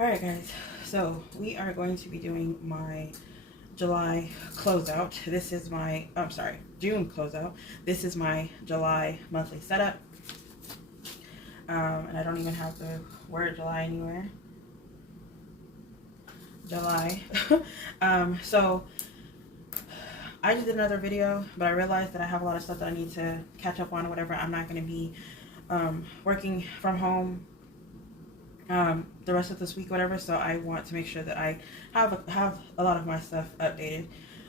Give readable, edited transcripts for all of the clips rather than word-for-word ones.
Alright guys, so we are going to be doing my July closeout. This is my, June closeout. This is my July monthly setup. And I don't even have the word July anywhere. July. So I just did another video, but I realized that I have a lot of stuff that I need to catch up on or whatever. I'm not going to be working from home the rest of this week, whatever. So I want to make sure that I have a lot of my stuff updated.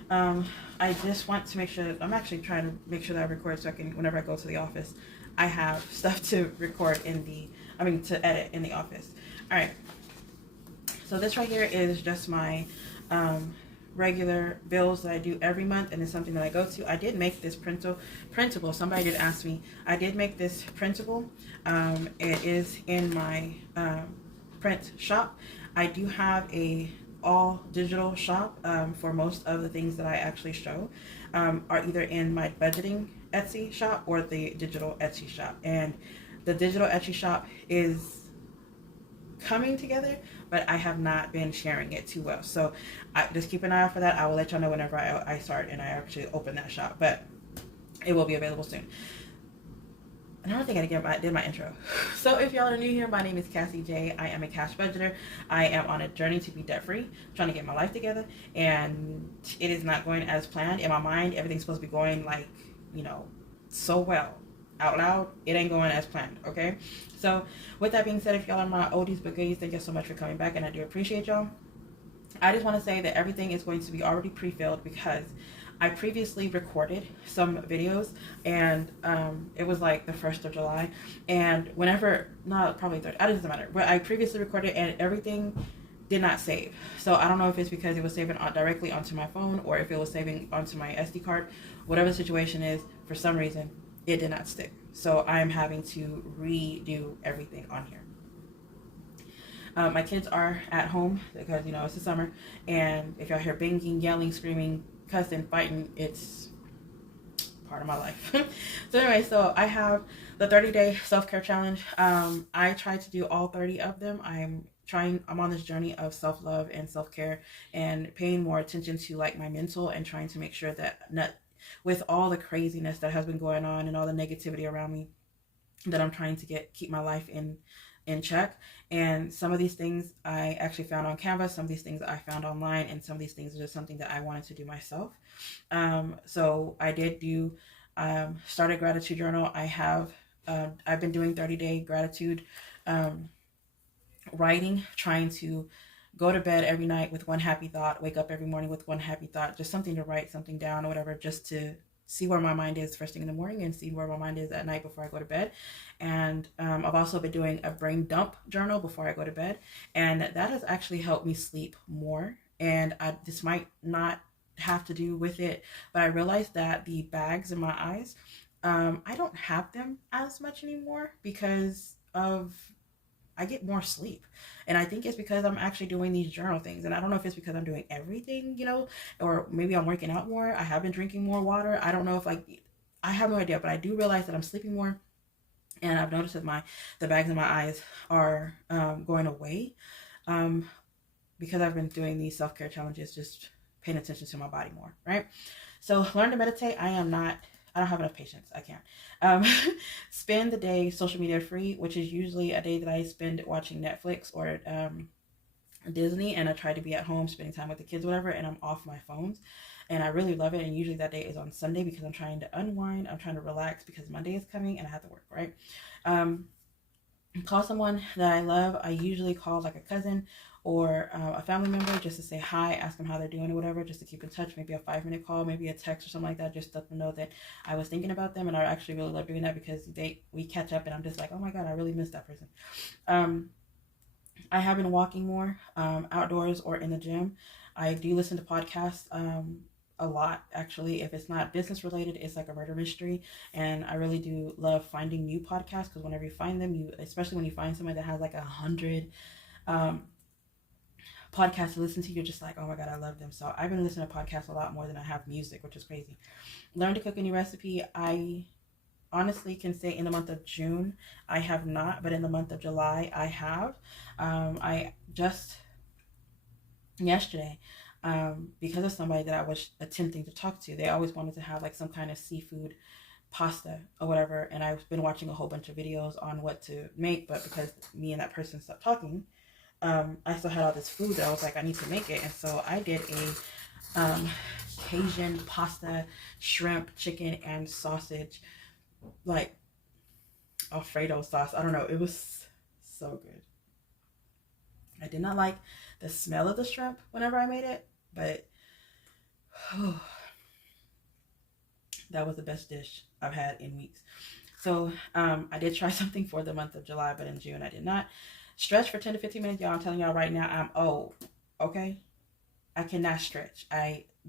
I just want to make sure I'm actually trying to make sure that I record so I can, whenever I go to the office, I have stuff to record to edit in the office. All right. So this right here is just my regular bills that I do every month, and it's something that I go to. I did make this printable. Somebody did ask me. I did make this printable. It is in my print shop. I do have a all digital shop for most of the things that I actually show are either in my budgeting Etsy shop or the digital Etsy shop. And the digital Etsy shop is coming together, but I have not been sharing it too well. So just keep an eye out for that. I will let y'all know whenever I start and I actually open that shop, but it will be available soon. And I don't think I did my intro. So if y'all are new here, my name is CassieJ. I am a cash budgeter. I am on a journey to be debt free, trying to get my life together, and it is not going as planned. In my mind, everything's supposed to be going like, so well. Out loud, it ain't going as planned, okay? So with that being said, if y'all are my oldies but goodies, thank you so much for coming back, and I do appreciate y'all. I just want to say that everything is going to be already pre-filled because I previously recorded some videos, and it was like the 1st of July, and probably 3rd, it doesn't matter, but I previously recorded and everything did not save. So I don't know if it's because it was saving directly onto my phone or if it was saving onto my SD card. Whatever the situation is, for some reason, it did not stick. So I am having to redo everything on here. My kids are at home because, it's the summer. And if y'all hear banging, yelling, screaming, cussing, fighting, it's part of my life. So anyway, so I have the 30-day self-care challenge. I tried to do all 30 of them. I'm on this journey of self-love and self-care and paying more attention to like my mental and trying to make sure that with all the craziness that has been going on and all the negativity around me, that I'm trying to keep my life in check. And some of these things I actually found on Canva, some of these things I found online, and some of these things are just something that I wanted to do myself. So I did do start a gratitude journal. I've been doing 30-day gratitude writing, trying to go to bed every night with one happy thought, wake up every morning with one happy thought, just something to write something down or whatever, just to see where my mind is first thing in the morning and see where my mind is at night before I go to bed. And I've also been doing a brain dump journal before I go to bed, and that has actually helped me sleep more. And this might not have to do with it, but I realized that the bags in my eyes, I don't have them as much anymore because I get more sleep. And I think it's because I'm actually doing these journal things. And I don't know if it's because I'm doing everything, or maybe I'm working out more. I have been drinking more water. I don't know if I have no idea, but I do realize that I'm sleeping more. And I've noticed that the bags in my eyes are going away because I've been doing these self-care challenges, just paying attention to my body more, right? So learn to meditate. I don't have enough patience. I can't. Spend the day social media free, which is usually a day that I spend watching Netflix or Disney, and I try to be at home spending time with the kids, whatever, and I'm off my phones. And I really love it. And usually that day is on Sunday because I'm trying to unwind. I'm trying to relax because Monday is coming and I have to work, right? Call someone that I love. I usually call like a cousin or a family member just to say hi, ask them how they're doing or whatever, just to keep in touch. Maybe a 5-minute call, maybe a text or something like that, just to let them know that I was thinking about them. And I actually really love doing that because we catch up and I'm just like, oh my God, I really miss that person. I have been walking more outdoors or in the gym. I do listen to podcasts a lot, actually. If it's not business related, it's like a murder mystery, and I really do love finding new podcasts because whenever you find them, especially when you find somebody that has like 100 podcasts to listen to, you're just like, oh my God, I love them. So I've been listening to podcasts a lot more than I have music, which is crazy. Learn to cook a new recipe. I honestly can say in the month of June, I have not, but in the month of July, I have. I just yesterday, because of somebody that I was attempting to talk to, they always wanted to have like some kind of seafood pasta or whatever. And I've been watching a whole bunch of videos on what to make, but because me and that person stopped talking, I still had all this food that I was like, I need to make it. And so I did a Cajun pasta, shrimp, chicken, and sausage, like Alfredo sauce. I don't know. It was so good. I did not like the smell of the shrimp whenever I made it, but oh, that was the best dish I've had in weeks. So I did try something for the month of July, but in June I did not. Stretch for 10 to 15 minutes, y'all. I'm telling y'all right now, I'm old. Okay? I cannot stretch.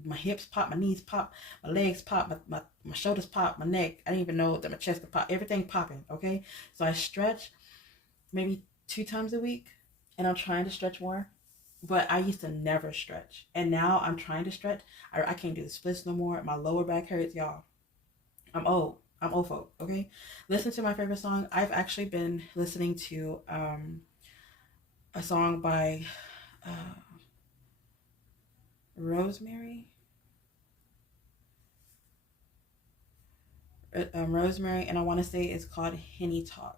My hips pop, my knees pop, my legs pop, my shoulders pop, my neck. I didn't even know that my chest could pop. Everything popping, okay? So I stretch maybe 2 times a week, and I'm trying to stretch more. But I used to never stretch. And now I'm trying to stretch. I can't do the splits no more. My lower back hurts, y'all. I'm old. I'm old folk, okay? Listen to my favorite song. I've actually been listening to a song by Rosemary. Rosemary, and I want to say it's called Henny Talk.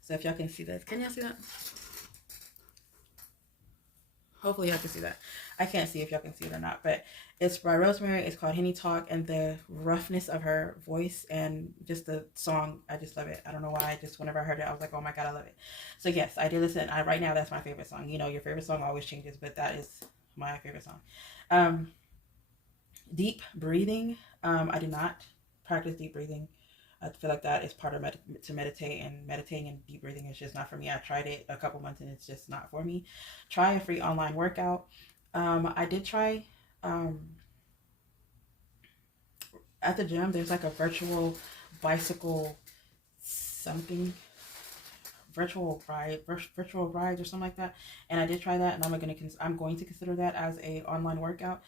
So if y'all can see this, can y'all see that? Hopefully y'all can see that. I can't see if y'all can see it or not, but it's by Rosemary. It's called Henny Talk, and the roughness of her voice and just the song, I just love it. I don't know why. Just whenever I heard it, I was like, oh my God, I love it. So yes, I did listen. Right now, that's my favorite song. You know, your favorite song always changes, but that is my favorite song. Deep breathing. I did not practice deep breathing. I feel like that is part of to meditate, and meditating and deep breathing is just not for me. I tried it a couple months and it's just not for me. Try a free online workout. I did try at the gym. There's like a virtual bicycle something, virtual rides or something like that. And I did try that, and I'm going to consider that as a online workout.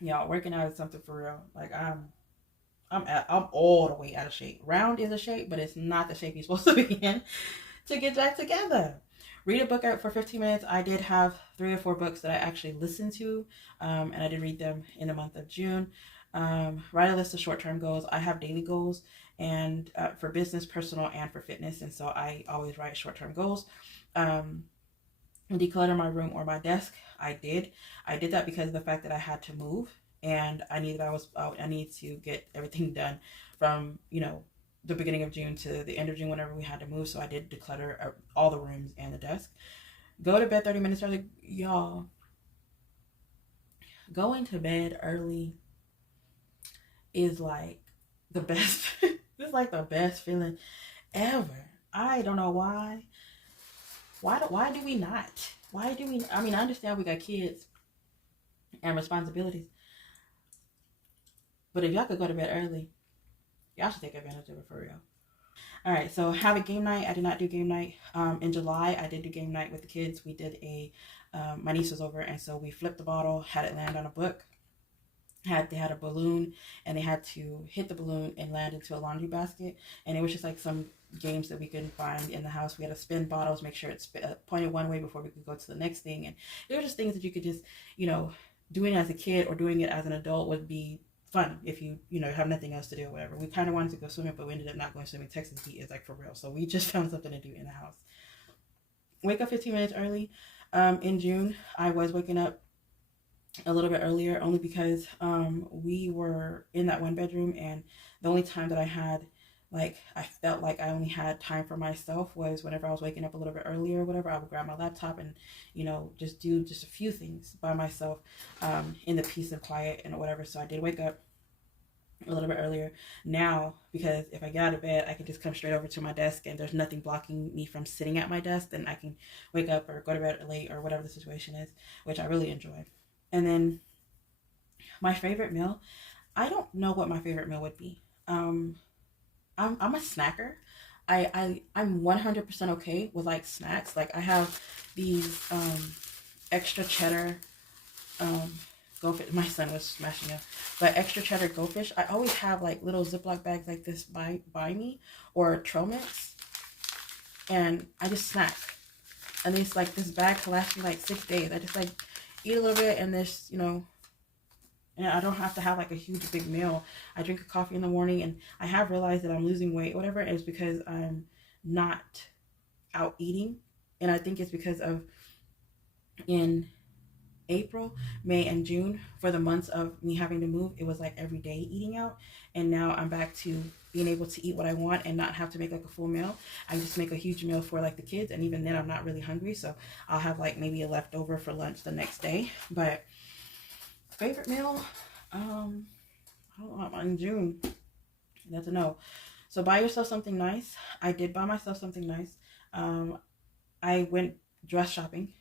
Y'all, working out is something for real. Like I'm all the way out of shape. Round is a shape, but it's not the shape you're supposed to be in to get back together. Read a book out for 15 minutes. I did have 3 or 4 books that I actually listened to, and I did read them in the month of June. Write a list of short-term goals. I have daily goals, and for business, personal, and for fitness, and so I always write short-term goals. Declutter my room or my desk. I did that because of the fact that I had to move, and I need to get everything done from the beginning of June to the end of June whenever we had to move. So I did declutter all the rooms and the desk. Go to bed 30 minutes early. Y'all, going to bed early is like the best. It's like the best feeling ever. I don't know why. Why do we not? I mean, I understand we got kids and responsibilities, but if y'all could go to bed early, y'all should take advantage of it for real. All right, so have a game night. I did not do game night. In July, I did do game night with the kids. We did my niece was over, and so we flipped the bottle, had it land on a book. They had a balloon, and they had to hit the balloon and land into a laundry basket. And it was just like some games that we couldn't find in the house. We had to spin bottles, make sure it's pointed one way before we could go to the next thing. And they were just things that you could just, doing it as a kid or doing it as an adult would be fun if you have nothing else to do or whatever. We kind of wanted to go swimming, but we ended up not going swimming. Texas heat is like for real. So we just found something to do in the house. Wake up 15 minutes early. In June, I was waking up a little bit earlier only because we were in that 1 bedroom, and the only time that I felt like I only had time for myself was whenever I was waking up a little bit earlier or whatever. I would grab my laptop and just do just a few things by myself in the peace and quiet and whatever. So I did wake up a little bit earlier now, because if I get out of bed, I can just come straight over to my desk and there's nothing blocking me from sitting at my desk. Then I can wake up or go to bed late or whatever the situation is, which I really enjoy. And then my favorite meal, I don't know what my favorite meal would be. I'm a snacker. I'm 100% okay with like snacks. Like I have these extra cheddar goldfish. My son was smashing them. But extra cheddar goldfish. I always have like little Ziploc bags like this by me, or trail mix, and I just snack. And it's like this bag can last me like 6 days. I just like eat a little bit, and this, you know, and I don't have to have like a huge big meal. I drink a coffee in the morning, and I have realized that I'm losing weight, whatever it is, because I'm not out eating. And I think it's because of in April, May, and June, for the months of me having to move, it was like every day eating out. And now I'm back to being able to eat what I want and not have to make like a full meal. I just make a huge meal for like the kids, and even then I'm not really hungry, so I'll have like maybe a leftover for lunch the next day. But favorite meal, I don't know, in June, that's a no. So buy yourself something nice. I did buy myself something nice. I went dress shopping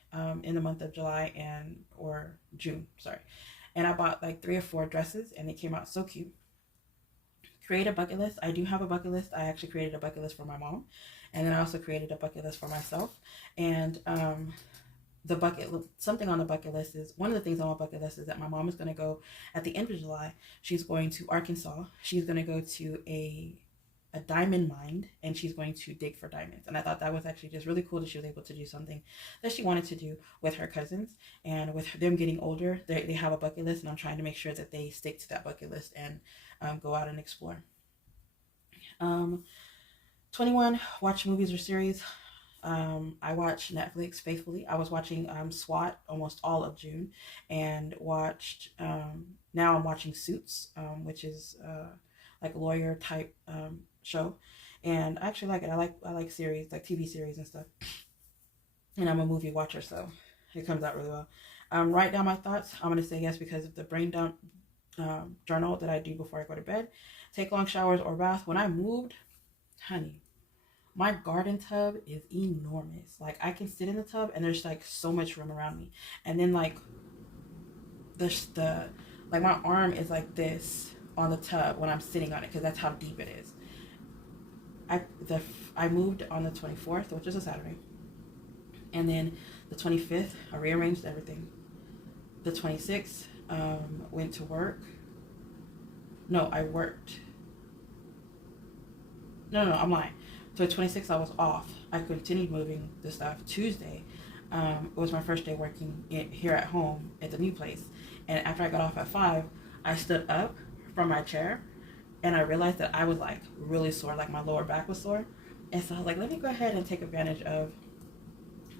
in the month of July or June, sorry. And I bought like 3 or 4 dresses, and they came out so cute. Create a bucket list. I do have a bucket list. I actually created a bucket list for my mom, and then I also created a bucket list for myself. And something on the bucket list is, one of the things on my bucket list is that my mom is going to go at the end of July. She's going to Arkansas. She's going to go to a diamond mine, and she's going to dig for diamonds. And I thought that was actually just really cool that she was able to do something that she wanted to do with her cousins. And with them getting older, they have a bucket list, and I'm trying to make sure that they stick to that bucket list and go out and explore. 21, watch movies or series. I watch Netflix faithfully. I was watching SWAT almost all of June, and watched now I'm watching Suits, which is like a lawyer type show, and I actually like it. I like series, like TV series and stuff, and I'm a movie watcher, so it comes out really well. Write down my thoughts. I'm going to say yes because of the brain dump journal that I do before I go to bed. Take long showers or bath. When I moved, honey, my garden tub is enormous. Like, I can sit in the tub, and there's like so much room around me. And then like like my arm is like this on the tub when I'm sitting on it, because that's how deep it is. I moved on the 24th, which is a Saturday, and then the 25th I rearranged everything. The 26th went to work. No, I worked. No, I'm lying. So the 26th I was off. I continued moving the stuff. Tuesday, it was my first day working here at home at the new place, and after I got off at 5, I stood up from my chair, and I realized that I was like really sore, like my lower back was sore. And so I was like, let me go ahead and take advantage of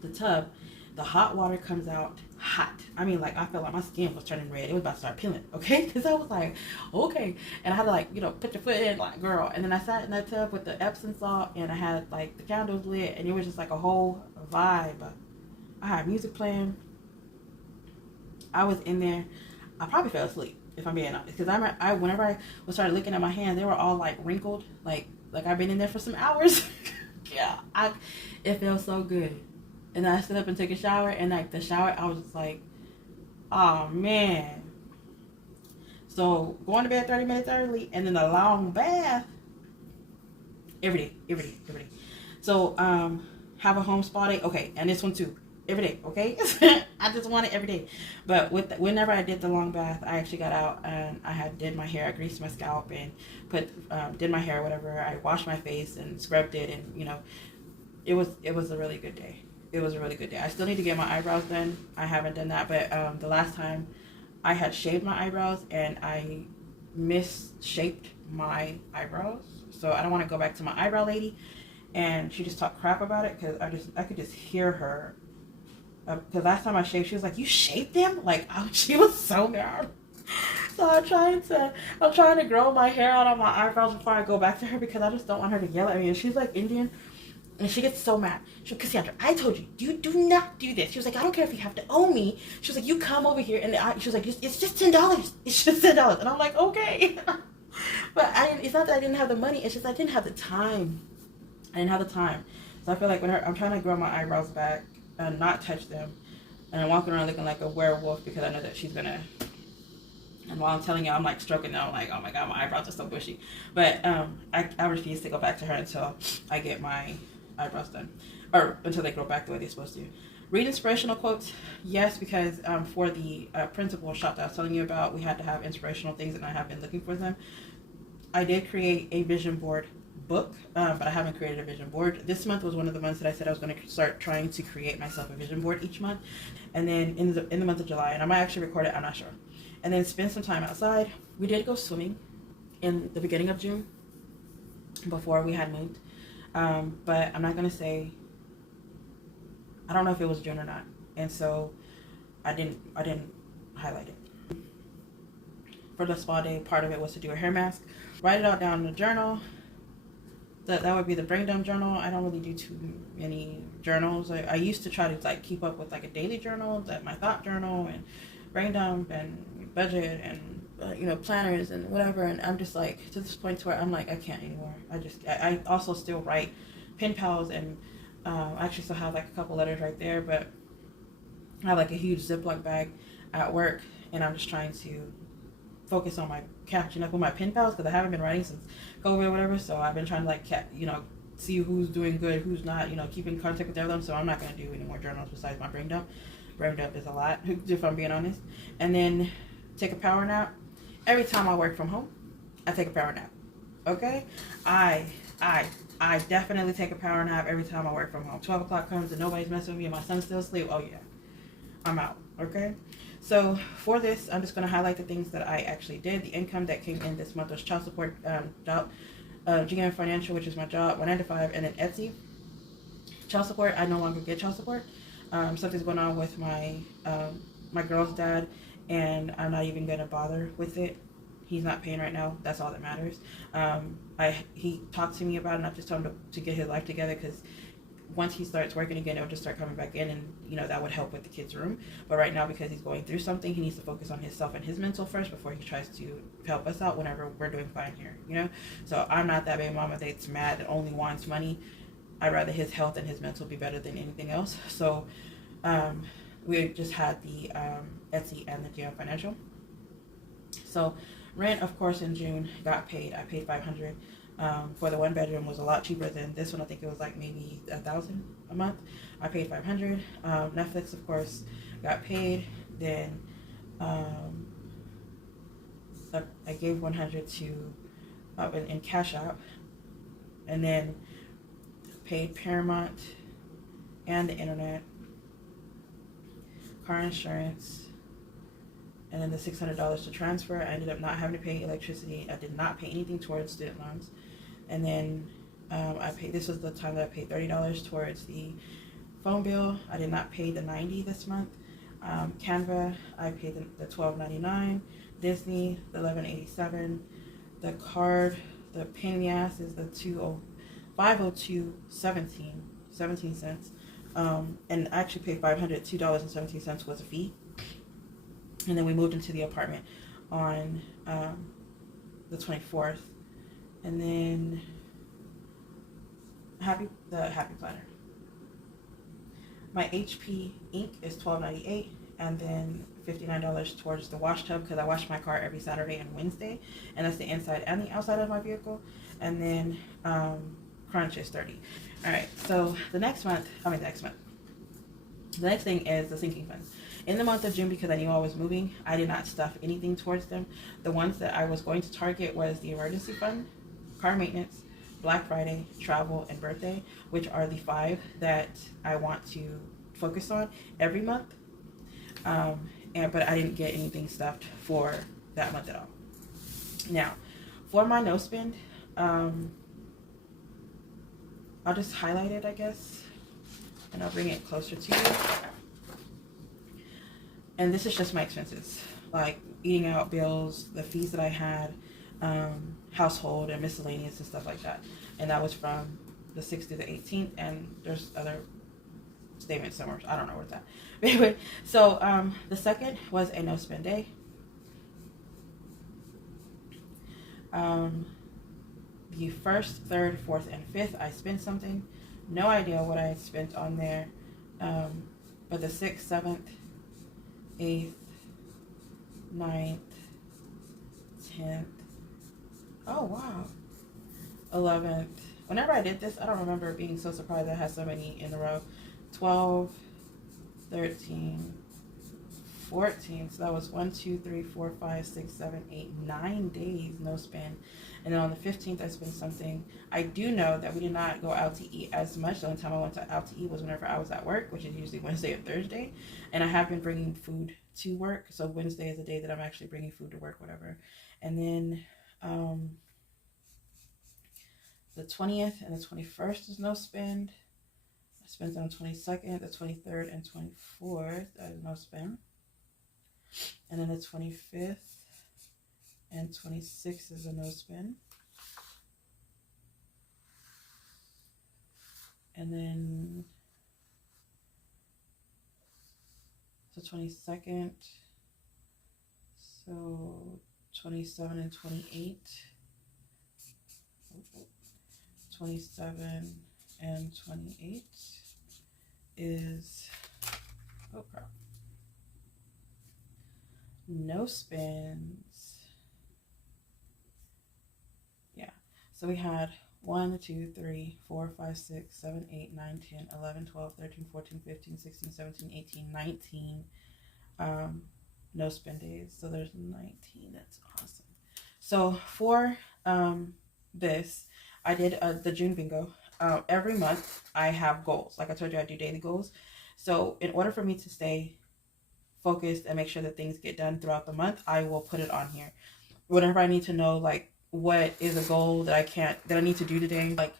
the tub. The hot water comes out hot. I mean, like, I felt like my skin was turning red. It was about to start peeling, okay? Because I was like, okay. And I had to, like, you know, put your foot in, like, girl. And then I sat in that tub with the Epsom salt, and I had, like, the candles lit, and it was just like a whole vibe. I had music playing. I was in there. I probably fell asleep, if I'm being honest. Because whenever I started looking at my hands, they were all, like, wrinkled. Like I've been in there for some hours. Yeah. It felt so good. And then I stood up and took a shower, and like the shower, I was just like, oh man. So going to bed 30 minutes early, and then a long bath every day. So have a home spa day. Okay, and this one too. Every day, okay? I just want it every day. But whenever I did the long bath, I actually got out and I did my hair. I greased my scalp and did my hair, whatever. I washed my face and scrubbed it, and you know, it was a really good day. It was a really good day. I still need to get my eyebrows done. I haven't done that, but the last time I had shaved my eyebrows, and I misshaped my eyebrows. So I don't want to go back to my eyebrow lady, and she just talked crap about it, because I could just hear her. Because last time I shaved, she was like, "You shaved them?" Like, she was so mad. So I'm trying to grow my hair out on my eyebrows before I go back to her, because I just don't want her to yell at me. And she's like Indian. And she gets so mad. She goes, "Cassandra, I told you, you do not do this." She was like, "I don't care if you have to owe me." She was like, "You come over here." And she was like, "It's just $10. It's just $10. And I'm like, okay. But it's not that I didn't have the money. It's just I didn't have the time. So I feel like I'm trying to grow my eyebrows back and not touch them. And I'm walking around looking like a werewolf, because I know that she's going to. And while I'm telling you, I'm like stroking them. I'm like, oh my God, my eyebrows are so bushy. But I refuse to go back to her until I get my eyebrows done, or until they grow back the way they're supposed to. Read inspirational quotes, yes, because for the principal shop that I was telling you about, we had to have inspirational things, and I have been looking for them. I did create a vision board book, but I haven't created a vision board. This month was one of the months that I said I was going to start trying to create myself a vision board each month, and then in the month of July, and I might actually record it, I'm not sure, and then spend some time outside. We did go swimming in the beginning of June before we had moved, but I'm not going to say, I don't know if it was June or not, and so I didn't highlight it. For the spa day, part of it was to do a hair mask. Write it all down in a journal. That would be the brain dump journal. I don't really do too many journals. I used to try to like keep up with like a daily journal, that my thought journal, and brain dump and budget and planners and whatever. And I'm just like to this point where I'm like, I can't anymore. I also still write pen pals, and I actually still have like a couple letters right there, but I have like a huge Ziploc bag at work, and I'm just trying to focus on my catching up with my pen pals, because I haven't been writing since COVID or whatever. So I've been trying to like see who's doing good, who's not, keep in contact with everyone. So I'm not going to do any more journals besides my brain dump. Brain dump is a lot, if I'm being honest. And then take a power nap. Every time I work from home, I take a power nap. Okay? I definitely take a power nap every time I work from home. 12 o'clock comes and nobody's messing with me and my son's still asleep. Oh yeah, I'm out. Okay? So for this, I'm just going to highlight the things that I actually did. The income that came in this month was child support, GM Financial, which is my job, 1 9 to 5, and then Etsy. Child support, I no longer get child support. Something's going on with my girl's dad, and I'm not even going to bother with it. He's not paying right now. That's all that matters. He talked to me about it, and I've just told him to get his life together, because once he starts working again, it'll just start coming back in, and that would help with the kids' room. But right now, because he's going through something, he needs to focus on himself and his mental first before he tries to help us out whenever we're doing fine here. So I'm not that baby mama that's mad that only wants money. I'd rather his health and his mental be better than anything else. So we just had the Etsy and the GM Financial. So rent, of course, in June got paid. I paid $500. For the 1 bedroom was a lot cheaper than this one. I think it was like maybe $1,000 a month. I paid $500. Netflix, of course, got paid. Then I gave $100 to in Cash App, and then paid Paramount and the internet, car insurance, and then the $600 to transfer. I ended up not having to pay electricity. I did not pay anything towards student loans. And then I paid, this was the time that I paid $30 towards the phone bill. I did not pay the $90 this month. Canva, I paid the $12.99. Disney, the $11.87. The card, the pain in the ass is the $502.17. And I actually paid $500. $2.17 was a fee. And then we moved into the apartment on the 24th. And then the Happy Planner. My HP ink is $12.98, and then $59 towards the wash tub, because I wash my car every Saturday and Wednesday, and that's the inside and the outside of my vehicle. And then Crunch is $30. All right, so the next thing is the sinking funds. In the month of June, because I knew I was moving, I did not stuff anything towards them. The ones that I was going to target was the emergency fund, car maintenance, Black Friday, travel, and birthday, which are the 5 that I want to focus on every month. But I didn't get anything stuffed for that month at all. Now, for my no spend, I'll just highlight it, I guess, and I'll bring it closer to you. And this is just my expenses, like eating out bills, the fees that I had, household and miscellaneous and stuff like that. And that was from the 6th to the 18th, and there's other statements somewhere. I don't know where it's at. But anyway, so the 2nd was a no spend day. The 1st, 3rd, 4th, and 5th, I spent something. No idea what I spent on there. But the 6th, 7th, 8th, 9th, 10th. Oh, wow. 11th. Whenever I did this, I don't remember being so surprised that I had so many in a row. 12, 13, 14. So that was 1, 2, 3, 4, 5, 6, 7, 8, 9 days no spend. And then on the 15th, I spent something. I do know that we did not go out to eat as much. The only time I went out to eat was whenever I was at work, which is usually Wednesday or Thursday. And I have been bringing food to work. So Wednesday is the day that I'm actually bringing food to work, whatever. And then the 20th and the 21st is no spend. I spent on the 22nd, the 23rd, and 24th. That is no spend. And then the 25th and 26th is a no spend. And then the 22nd, so 27 and 28. 27 and 28 is, oh crap, no spends. Yeah, so we had 1, 2, 3, 4, 5, 6, 7, 8, 9, 10, 11, 12, 13, 14, 15, 16, 17, 18, 19 no spend days. So there's 19. That's awesome. So for this, I did the June bingo. Every month I have goals. Like I told you, I do daily goals. So in order for me to stay focused and make sure that things get done throughout the month, I will put it on here. Whenever I need to know, like, what is a goal that I need to do today, like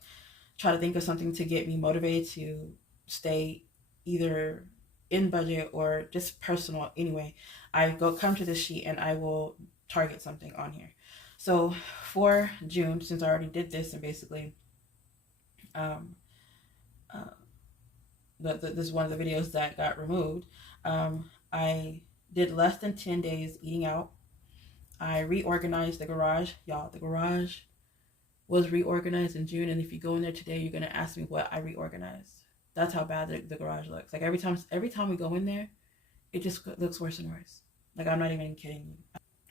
try to think of something to get me motivated to stay either in budget or just personal anyway, I come to this sheet and I will target something on here. So for June, since I already did this and basically this is one of the videos that got removed, I did less than 10 days eating out. I reorganized the garage. Y'all, the garage was reorganized in June, and if you go in there today, you're gonna ask me what I reorganized. That's how bad the garage looks. Like every time we go in there, it just looks worse and worse. Like I'm not even kidding you.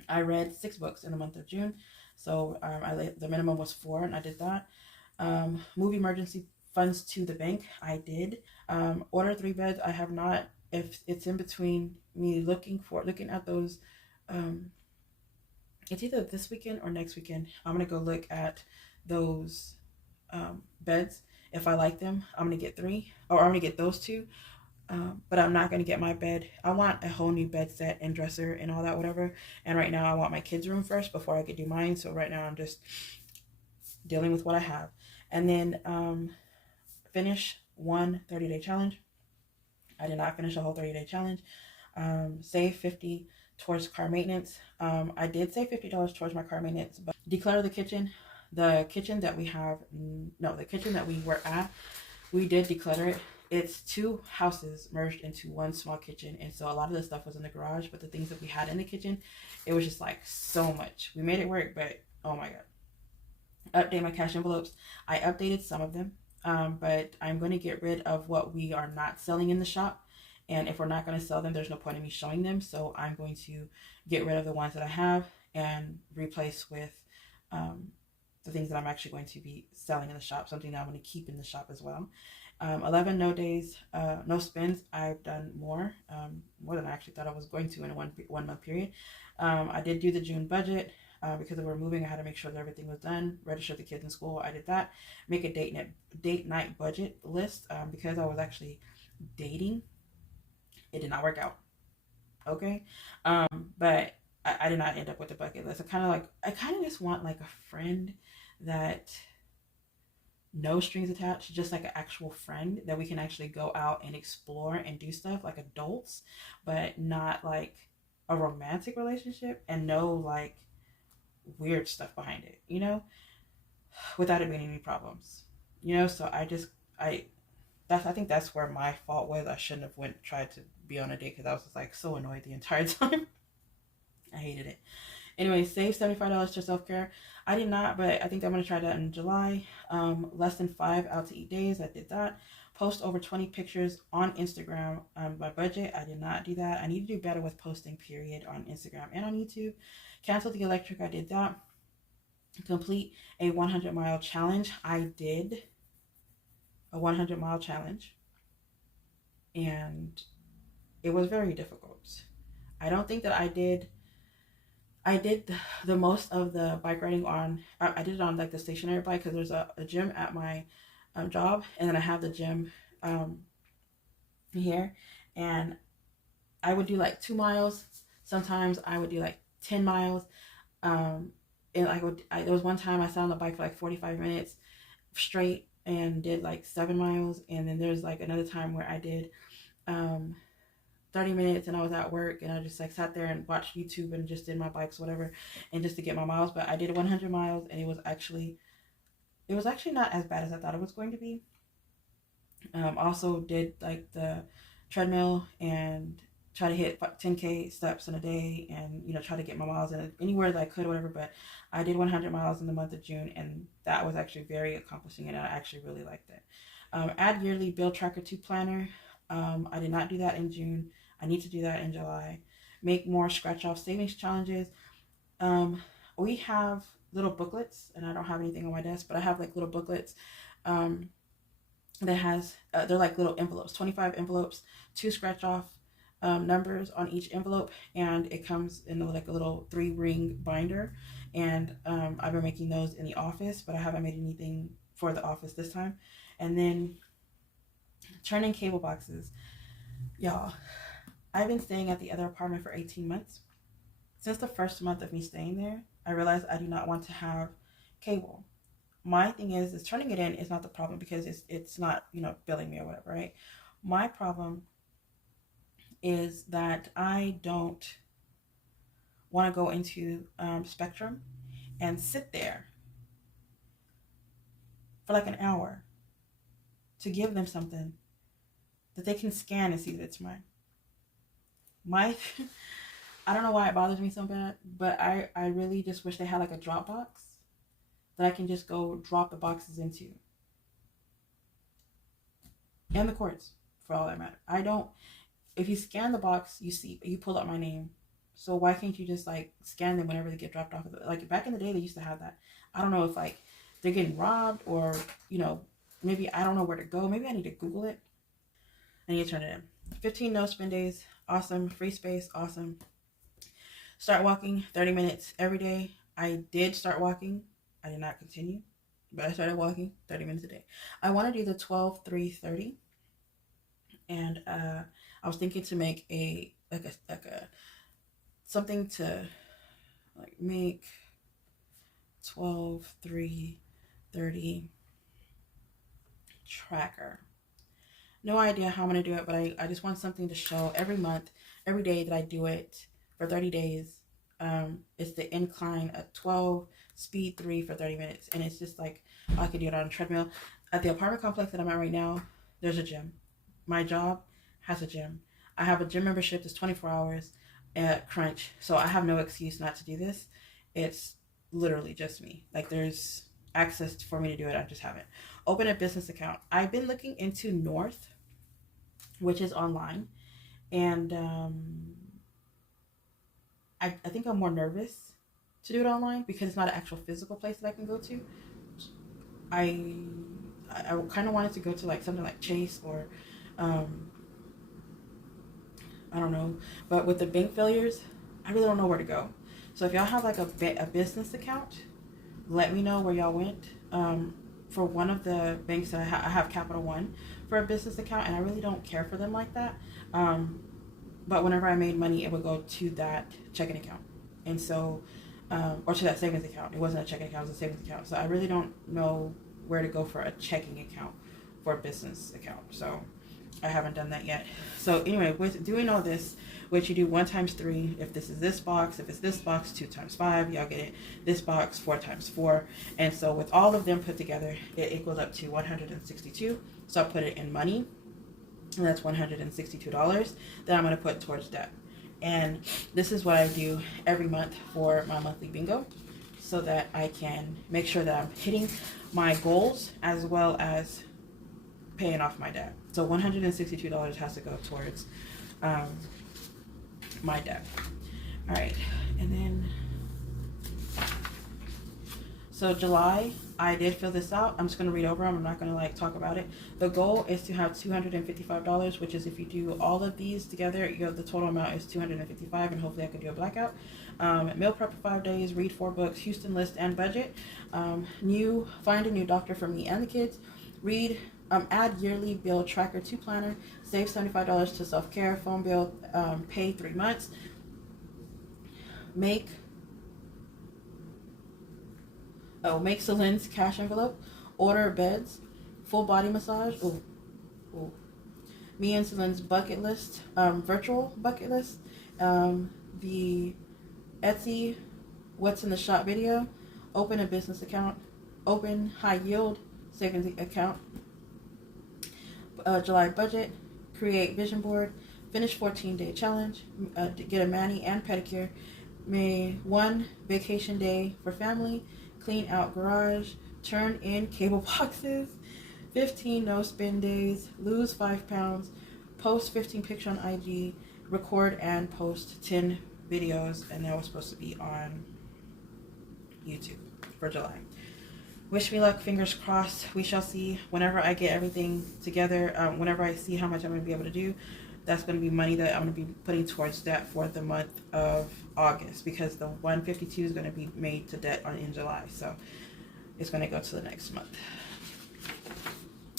I read 6 books in the month of June, so the minimum was 4, and I did that. Move emergency funds to the bank. I did. Order 3 beds. I have not. If it's in between me looking at those, it's either this weekend or next weekend. I'm gonna go look at those beds. If I like them, I'm gonna get 3, or I'm gonna get those 2. But I'm not gonna get my bed. I want a whole new bed set and dresser and all that, whatever. And right now I want my kids' room first before I could do mine. So right now I'm just dealing with what I have. And then finish one 30-day challenge. I did not finish a whole 30-day challenge. Save $50 towards car maintenance. I did save $50 towards my car maintenance, but declutter the kitchen. The kitchen that we have, no, the kitchen that we were at, we did declutter it. It's 2 houses merged into one small kitchen, and so a lot of the stuff was in the garage, but the things that we had in the kitchen, it was just like so much. We made it work, but oh my god. Update my cash envelopes. I updated some of them, but I'm going to get rid of what we are not selling in the shop. And if we're not going to sell them, there's no point in me showing them. So I'm going to get rid of the ones that I have and replace with the things that I'm actually going to be selling in the shop, something that I'm going to keep in the shop as well. 11 no spends. I've done more than I actually thought I was going to in a one month period. I did do the June budget. Because we were moving, I had to make sure that everything was done. Register the kids in school. I did that. Make a date night budget list because I was actually dating. It did not work out. Okay, but I did not end up with a bucket list. I kind of just want like a friend that no strings attached, just like an actual friend that we can actually go out and explore and do stuff like adults, but not like a romantic relationship and no like weird stuff behind it, you know, without it being any problems, you know. So I think that's where my fault was. I shouldn't have tried to be on a date because I was just like so annoyed the entire time. I hated it. Anyway, save $75 to self-care. I did not, but I think I'm going to try that in July. Less than 5 out to eat days. I did that. Post over 20 pictures on Instagram. My budget, I did not do that. I need to do better with posting, period, on Instagram and on YouTube. Cancel the electric. I did that. Complete a 100-mile challenge. I did a 100-mile challenge. And It was very difficult. I don't think that I did the most of the bike riding on, I did it on like the stationary bike, because there's a gym at my job, and then I have the gym here, and I would do like 2 miles. Sometimes I would do like 10 miles. And there was one time I sat on the bike for like 45 minutes straight and did like 7 miles. And then there's like another time where I did 30 minutes, and I was at work, and I just like sat there and watched YouTube and just did my bikes, whatever, and just to get my miles. But I did 100 miles, and it was actually not as bad as I thought it was going to be. Also did like the treadmill and try to hit 10K steps in a day, and try to get my miles in anywhere that I could, whatever. But I did 100 miles in the month of June, and that was actually very accomplishing, and I actually really liked it. Add yearly bill tracker to planner. I did not do that in June. I need to do that in July. Make more scratch off savings challenges. We have little booklets, and I don't have anything on my desk, but I have like little booklets that has they're like little envelopes, 25 envelopes, 2 scratch off numbers on each envelope, and it comes in like a little 3-ring binder. And I've been making those in the office, but I haven't made anything for the office this time. And then turning cable boxes. Y'all, I've been staying at the other apartment for 18 months. Since the first month of me staying there, I realized I do not want to have cable. My thing is turning it in is not the problem, because it's not, billing me or whatever, right? My problem is that I don't want to go into Spectrum and sit there for like an hour to give them something that they can scan and see that it's mine. I don't know why it bothers me so bad, but I really just wish they had like a drop box that I can just go drop the boxes into. And the cords, for all that matter. If you scan the box, you pull up my name. So why can't you just like scan them whenever they get dropped off? Like back in the day, they used to have that. I don't know if like they're getting robbed, or, maybe I don't know where to go. Maybe I need to Google it. I need to turn it in. 15 no spend days. Awesome. Free space. Awesome. Start walking 30 minutes every day. I did start walking. I did not continue, but I started walking 30 minutes a day. I want to do the 12-3-30. And I was thinking to make something to like make 12-3-30 tracker. No idea how I'm going to do it, but I just want something to show every month, every day that I do it for 30 days. It's the incline at 12, speed 3 for 30 minutes. And it's just like, I could do it on a treadmill. At the apartment complex that I'm at right now, there's a gym. My job has a gym. I have a gym membership that's 24 hours at Crunch. So I have no excuse not to do this. It's literally just me. Like, there's access for me to do it. I just haven't. Open a business account. I've been looking into North, which is online. And I think I'm more nervous to do it online because it's not an actual physical place that I can go to. I kind of wanted to go to like something like Chase or I don't know, but with the bank failures, I really don't know where to go. So if y'all have like a business account, let me know where y'all went. For one of the banks that I have Capital One for a business account, and I really don't care for them like that. But whenever I made money, it would go to that checking account, and so or to that savings account. It wasn't a checking account; it was a savings account. So I really don't know where to go for a checking account for a business account. So I haven't done that yet. So anyway, with doing all this, which you do 1 times 3, if this is this box, if it's this box, 2 times 5, y'all get it. This box, 4 times 4. And so with all of them put together, it equals up to 162. So I put it in money, and that's $162 that I'm going to put towards debt. And this is what I do every month for my monthly bingo, so that I can make sure that I'm hitting my goals as well as paying off my debt. So $162 has to go towards my debt. All right, and then So July, I did fill this out. I'm just going to read over them. I'm not going to like talk about it. The goal is to have $255, which is if you do all of these together, the total amount is $255, and hopefully I could do a blackout. Meal prep for 5 days, read 4 books, Houston list and budget. Find a new doctor for me and the kids. Read, add yearly bill tracker to planner. Save $75 to self-care. Phone bill, pay 3 months. Make Celine's cash envelope. Order beds. Full body massage. Ooh. Me and Celine's bucket list. Virtual bucket list. The Etsy what's in the shop video. Open a business account. Open high yield savings account. July budget. Create vision board. Finish 14-day challenge. Get a mani and pedicure. May 1 vacation day for family. Clean out garage. Turn in cable boxes. 15 no spin days. Lose 5 pounds. Post 15 pictures on IG. Record and post 10 videos. And that was supposed to be on YouTube for July. Wish me luck, fingers crossed. We shall see. Whenever I get everything together, whenever I see how much I'm going to be able to do, that's going to be money that I'm going to be putting towards debt for the month of August, because the 152 is going to be made to debt in July. So it's going to go to the next month.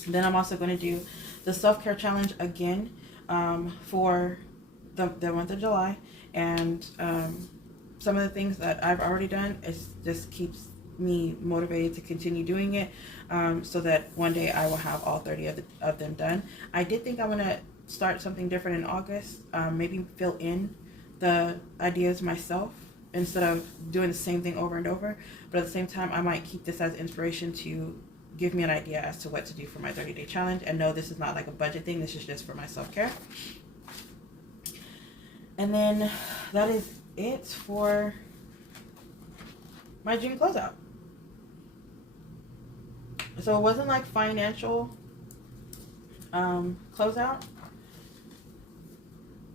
Then I'm also going to do the self-care challenge again for the month of July. And some of the things that I've already done, it just keeps me motivated to continue doing it, so that one day I will have all 30 of them done. I did think I'm going to start something different in August, maybe fill in the ideas myself instead of doing the same thing over and over. But at the same time, I might keep this as inspiration to give me an idea as to what to do for my 30-day challenge. And no, this is not like a budget thing. This is just for my self-care. And then that is it for my June closeout. So it wasn't like financial closeout.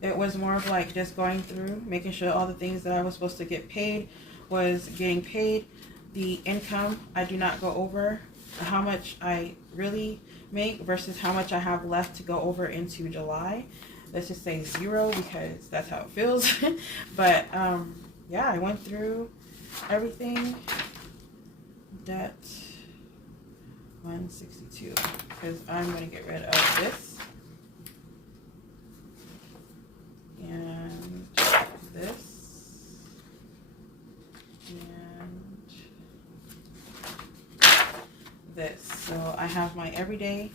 It was more of like just going through, making sure all the things that I was supposed to get paid was getting paid. The income, I do not go over how much I really make versus how much I have left to go over into July. Let's just say 0, because that's how it feels. But yeah, I went through everything. Debt 162, because I'm going to get rid of this and this and this. So I have my everyday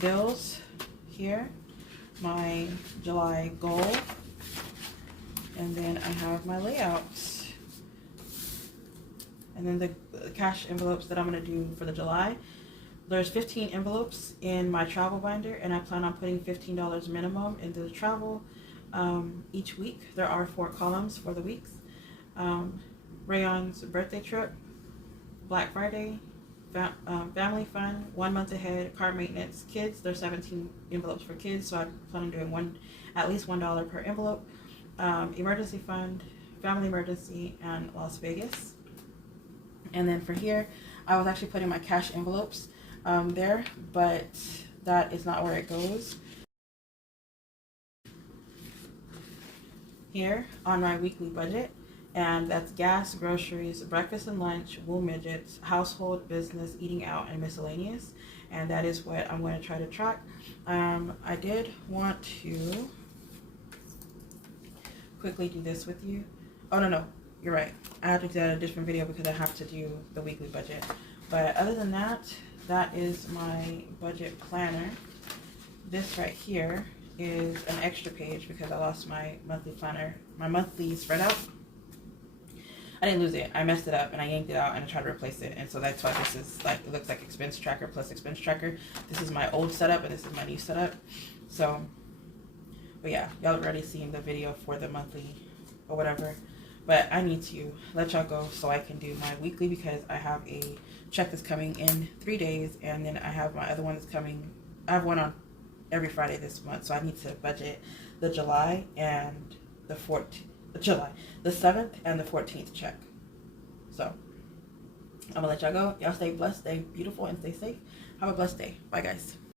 bills here, my July goal, and then I have my layouts, and then the cash envelopes that I'm going to do for the July. There's 15 envelopes in my travel binder, and I plan on putting $15 minimum into the travel each week. There are 4 columns for the weeks. Rayon's birthday trip, Black Friday, family fun, 1 month ahead, car maintenance, kids. There's 17 envelopes for kids, so I plan on doing at least $1 per envelope. Emergency fund, family emergency, and Las Vegas. And then for here, I was actually putting my cash envelopes there, but that is not where it goes. Here on my weekly budget, and that's gas, groceries, breakfast and lunch, wool midgets, household, business, eating out, and miscellaneous. And that is what I'm going to try to track. I did want to quickly do this with you. Oh, no, you're right. I have to do a different video because I have to do the weekly budget. But other than that, that is my budget planner. This right here is an extra page because I lost my monthly planner, my monthly spread out. I didn't lose it. I messed it up and I yanked it out and I tried to replace it. And so that's why this is like, it looks like expense tracker plus expense tracker. This is my old setup and this is my new setup. So, but yeah, y'all already seen the video for the monthly or whatever. But I need to let y'all go so I can do my weekly, because I have a check that's coming in 3 days, and then I have my other one that's coming. I have one on every Friday this month, so I need to budget the July and the 7th and the 14th check. So I'm gonna let y'all go. Y'all stay blessed, stay beautiful, and stay safe. Have a blessed day. Bye, guys.